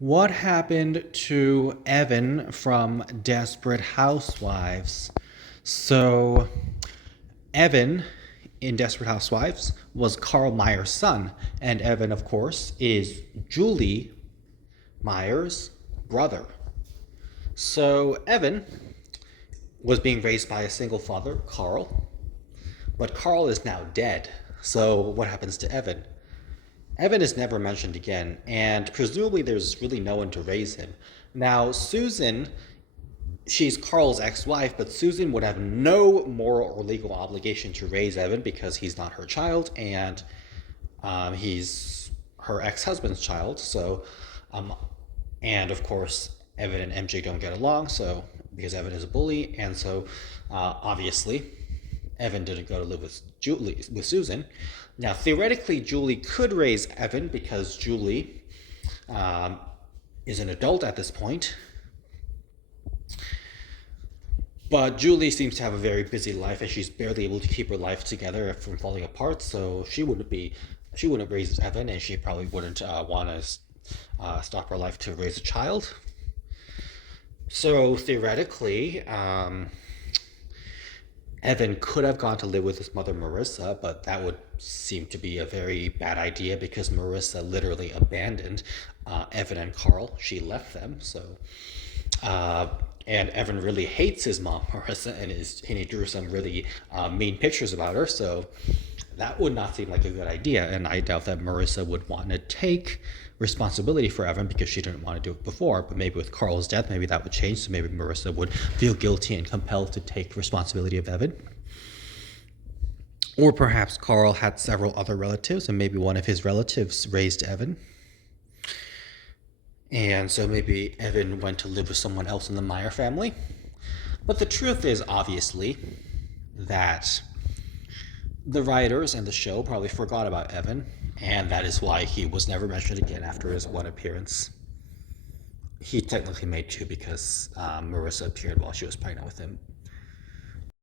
What happened to Evan from Desperate Housewives? So, Evan in Desperate Housewives was Carl Meyer's son, and Evan, of course, is Julie Meyer's brother. So, Evan was being raised by a single father, Carl, but Carl is now dead. So, what happens to Evan? Evan is never mentioned again, and presumably there's really no one to raise him. Now, Susan, she's Carl's ex wife, but Susan would have no moral or legal obligation to raise Evan because he's not her child, and he's her ex husband's child. So, um, and of course, Evan and MJ don't get along, so because Evan is a bully, and so obviously Evan didn't go to live with Susan. Now, theoretically, Julie could raise Evan because Julie um, is an adult at this point. But Julie seems to have a very busy life, and she's barely able to keep her life together from falling apart. So she wouldn't raise Evan, and she probably wouldn't want to stop her life to raise a child. So theoretically, Evan could have gone to live with his mother Marissa, but that would seem to be a very bad idea because Marissa literally abandoned Evan and Carl. She left them, so uh, and Evan really hates his mom Marissa, and he drew some really mean pictures about her. So that would not seem like a good idea, and I doubt that Marissa would want to take responsibility for Evan because she didn't want to do it before. But maybe with Carl's death, maybe that would change. So maybe Marissa would feel guilty and compelled to take responsibility of Evan. Or perhaps Carl had several other relatives, and maybe one of his relatives raised Evan. And so maybe Evan went to live with someone else in the Meyer family. But the truth is, obviously, that the writers and the show probably forgot about Evan, and that is why he was never mentioned again after his one appearance. He technically made two because Marissa appeared while she was pregnant with him,